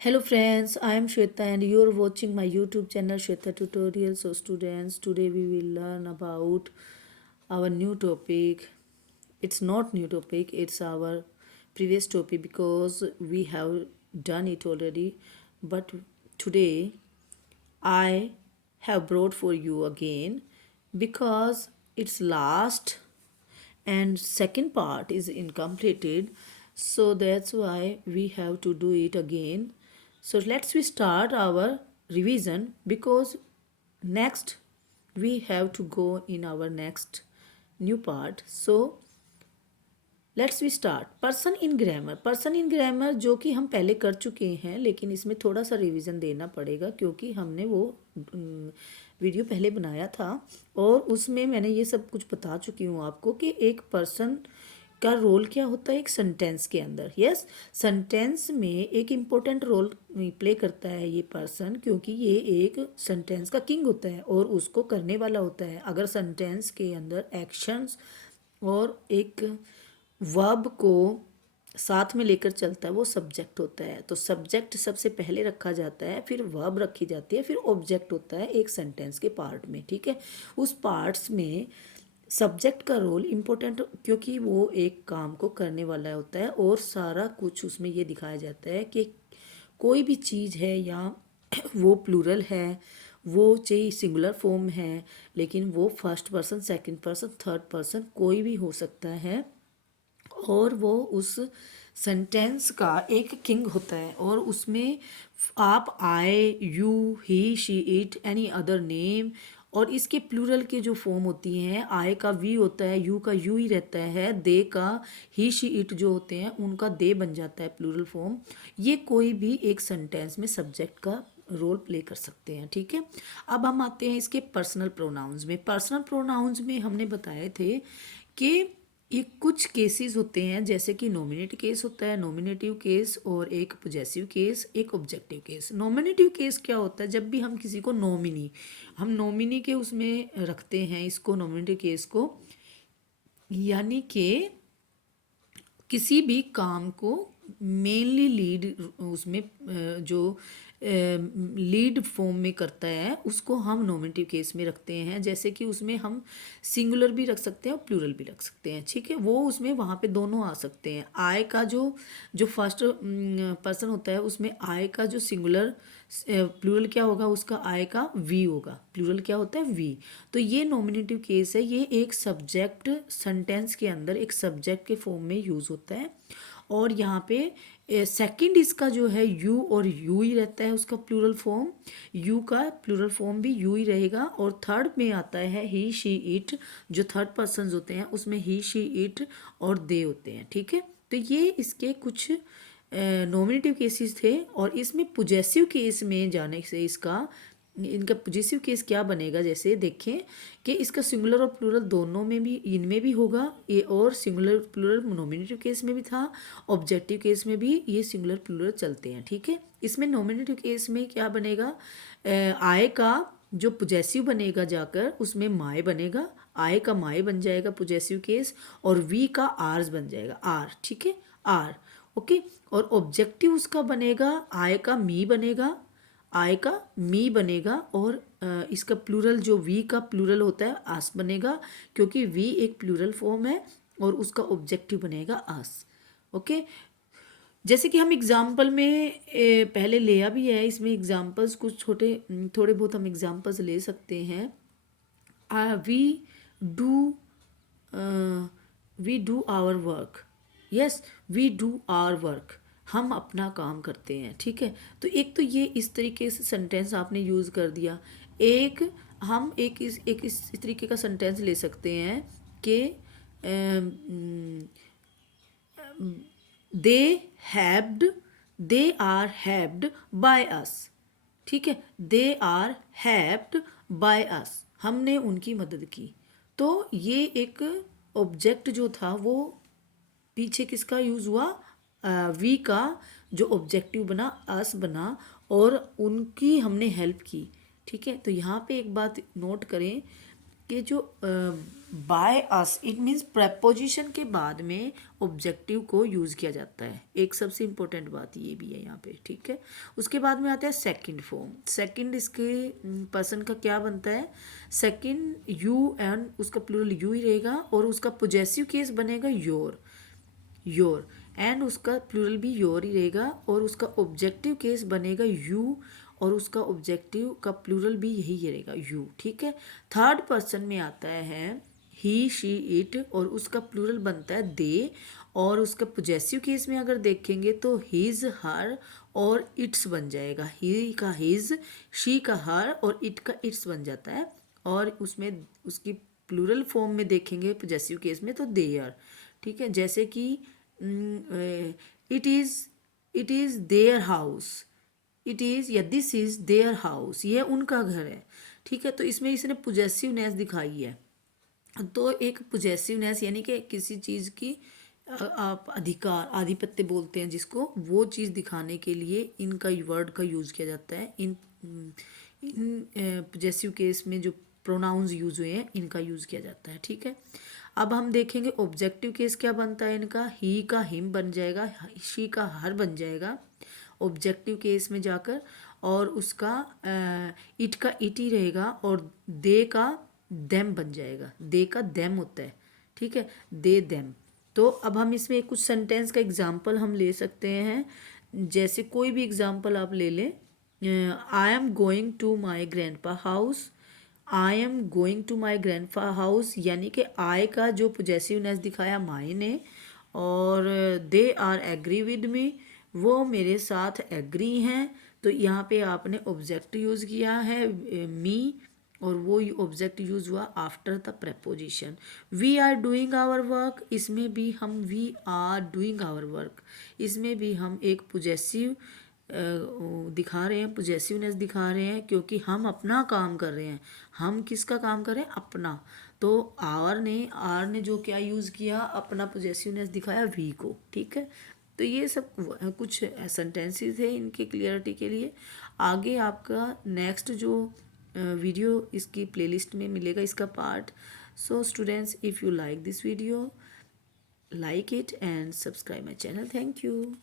Hello friends, I am Shweta and you're watching my YouTube channel Shweta Tutorial. So students, today we will learn about our new topic. It's not new topic, it's our previous topic because we have done it already. But today I have brought for you again because it's last and second part is incompleted, so that's why we have to do it again. So let's we start our revision because next we have to go in our next new part. So let's we start person in grammar जो कि हम पहले कर चुके हैं, लेकिन इसमें थोड़ा सा रिवीजन देना पड़ेगा क्योंकि हमने वो वीडियो पहले बनाया था और उसमें मैंने ये सब कुछ बता चुकी हूँ आपको कि एक पर्सन का रोल क्या होता है एक सेंटेंस के अंदर। यस, सेंटेंस में एक इम्पोर्टेंट रोल प्ले करता है ये पर्सन क्योंकि ये एक सेंटेंस का किंग होता है और उसको करने वाला होता है। अगर सेंटेंस के अंदर एक्शंस और एक वर्ब को साथ में लेकर चलता है वो सब्जेक्ट होता है। तो सब्जेक्ट सबसे पहले रखा जाता है, फिर वर्ब रखी जाती है, फिर ऑब्जेक्ट होता है एक सेंटेंस के पार्ट में। ठीक है, उस पार्ट्स में सब्जेक्ट का रोल इम्पोर्टेंट क्योंकि वो एक काम को करने वाला होता है और सारा कुछ उसमें ये दिखाया जाता है कि कोई भी चीज़ है या वो प्लूरल है, वो चाहे सिंगुलर फॉर्म है, लेकिन वो first person, second person, third person कोई भी हो सकता है और वो उस सेंटेंस का एक किंग होता है। और उसमें आप I, you, he, she, it, any other name और इसके प्लूरल के जो फॉर्म होती हैं, आई का वी होता है, यू का यू ही रहता है, दे का ही, शी, इट जो होते हैं उनका दे बन जाता है प्लूरल फॉर्म। ये कोई भी एक सेंटेंस में सब्जेक्ट का रोल प्ले कर सकते हैं। ठीक है, अब हम आते हैं इसके पर्सनल प्रोनाउंस में। पर्सनल प्रोनाउंस में हमने बताए थे कि ये कुछ केसेस होते हैं जैसे कि नॉमिनेटिव केस होता है, नॉमिनेटिव केस और एक पोजेसिव केस, एक ऑब्जेक्टिव केस। नॉमिनेटिव केस क्या होता है? जब भी हम किसी को हम नॉमिनी के उसमें रखते हैं इसको, नॉमिनेटिव केस को, यानी कि किसी भी काम को मेनली लीड उसमें जो लीड फॉर्म में करता है उसको हम नॉमिनेटिव केस में रखते हैं। जैसे कि उसमें हम सिंगुलर भी रख सकते हैं और प्लूरल भी रख सकते हैं। ठीक है, वो उसमें वहाँ पे दोनों आ सकते हैं। आय का जो जो फर्स्ट पर्सन होता है उसमें आय का जो सिंगुलर प्लूरल क्या होगा उसका, आय का वी होगा, प्लूरल क्या होता है वी। तो ये नॉमिनेटिव केस है, ये एक सब्जेक्ट सेंटेंस के अंदर एक सब्जेक्ट के फॉर्म में यूज़ होता है। और यहाँ पे सेकंड इसका जो है यू और यू ही रहता है उसका प्लूरल फॉर्म, यू का प्लूरल फॉर्म भी यू ही रहेगा। और थर्ड में आता है ही, शी, इट, जो थर्ड पर्सन होते हैं उसमें ही, शी, इट और दे होते हैं। ठीक है, तो ये इसके कुछ नॉमिनेटिव केसेस थे। और इसमें पोजेसिव केस में जाने से इनका पोजेसिव केस क्या बनेगा, जैसे देखें कि इसका सिंगुलर और प्लूरल दोनों में भी, इनमें भी होगा ये, और सिंगुलर प्लूरल नॉमिनेटिव केस में भी था, ऑब्जेक्टिव केस में भी ये सिंगुलर प्लूरल चलते हैं। ठीक है, इसमें नॉमिनेटिव केस में क्या बनेगा, आय का जो पोजेसिव बनेगा जाकर उसमें माय बनेगा, आय का माय बन जाएगा पोजेसिव केस, और वी का आर्स बन जाएगा, आर। ठीक है, आर। ओके, और ऑब्जेक्टिव उसका बनेगा, आय का मी बनेगा, आय का मी बनेगा, और इसका प्लूरल जो वी का प्लूरल होता है आस बनेगा क्योंकि वी एक प्लूरल फॉर्म है, और उसका ऑब्जेक्टिव बनेगा आस। ओके, जैसे कि हम एग्जाम्पल में पहले लिया भी है, इसमें एग्जाम्पल्स कुछ छोटे थोड़े बहुत हम एग्जाम्पल्स ले सकते हैं। We do we do our work. Yes, we do our work, हम अपना काम करते हैं। ठीक है, तो एक तो ये इस तरीके से सेंटेंस आपने यूज़ कर दिया। एक हम एक इस तरीके का सेंटेंस ले सकते हैं कि दे हैव्ड, दे आर हैव्ड बाय अस। ठीक है, दे आर हैव्ड बाय अस, हमने उनकी मदद की। तो ये एक ऑब्जेक्ट जो था वो पीछे किसका यूज़ हुआ, वी का जो ऑब्जेक्टिव बना अस बना, और उनकी हमने हेल्प की। ठीक है, तो यहाँ पे एक बात नोट करें कि जो by us it means preposition के बाद में ऑब्जेक्टिव को यूज़ किया जाता है। एक सबसे इम्पोर्टेंट बात ये भी है यहाँ पे, ठीक है। उसके बाद में आता है सेकंड फॉर्म। सेकंड इसके पर्सन का क्या बनता है, सेकंड यू एंड उसका प्लूरल यू ही रहेगा और उसका पोजेसिव केस बनेगा योर एंड उसका प्लूरल भी योर ही रहेगा और उसका ऑब्जेक्टिव केस बनेगा यू और उसका ऑब्जेक्टिव का प्लूरल भी यही रहेगा यू, ठीक है। थर्ड पर्सन में आता है ही शी इट और उसका प्लूरल बनता है दे और उसका पोजेसिव केस में अगर देखेंगे तो हिज हर और इट्स बन जाएगा। ही का हिज, शी का हर और इट का इट्स बन जाता है। और उसमें उसकी प्लूरल फॉर्म में देखेंगे पोजेसिव केस में तो देयर, ठीक है। जैसे कि it is their house, it is या दिस इज़ देयर हाउस, ये उनका घर है, ठीक है। तो इसमें इसने पोजेसिवनेस दिखाई है। तो एक पोजेसिवनेस यानी कि किसी चीज़ की आप अधिकार, आधिपत्य बोलते हैं जिसको, वो चीज़ दिखाने के लिए इनका वर्ड का यूज़ किया जाता है। इन पोजेसिव केस में जो प्रोनाउंस यूज़ हुए हैं इनका यूज़ किया जाता है, ठीक है। अब हम देखेंगे ऑब्जेक्टिव केस क्या बनता है इनका, ही का हिम बन जाएगा, शी का हर बन जाएगा ऑब्जेक्टिव केस में जाकर और उसका इट का इट ही रहेगा और दे का देम बन जाएगा। दे का देम होता है, ठीक है, दे देम। तो अब हम इसमें कुछ सेंटेंस का एग्जाम्पल हम ले सकते हैं। जैसे कोई भी एग्जाम्पल आप ले लें, I am going to my grandpa house, I am going to my grandpa house यानी कि आई का जो पोजेसिवनेस दिखाया माई ने और they are agree with me, वो मेरे साथ एग्री हैं। तो यहाँ पे आपने ऑब्जेक्ट यूज़ किया है मी और वो ऑब्जेक्ट यूज़ हुआ after the preposition. We are doing our work, इसमें भी हम we are doing our work, इसमें भी हम एक पोजेसिव दिखा रहे हैं, पोजेसिवनेस दिखा रहे हैं क्योंकि हम अपना काम कर रहे हैं। हम किसका काम कर रहे हैं, अपना। तो आर ने जो क्या यूज़ किया, अपना पोजेसिवनेस दिखाया वी को, ठीक है। तो ये सब कुछ सेंटेंसेस है इनके क्लियरिटी के लिए। आगे आपका नेक्स्ट जो वीडियो इसकी प्लेलिस्ट में मिलेगा इसका part. So students, if you like this video, like it and subscribe my channel. Thank you.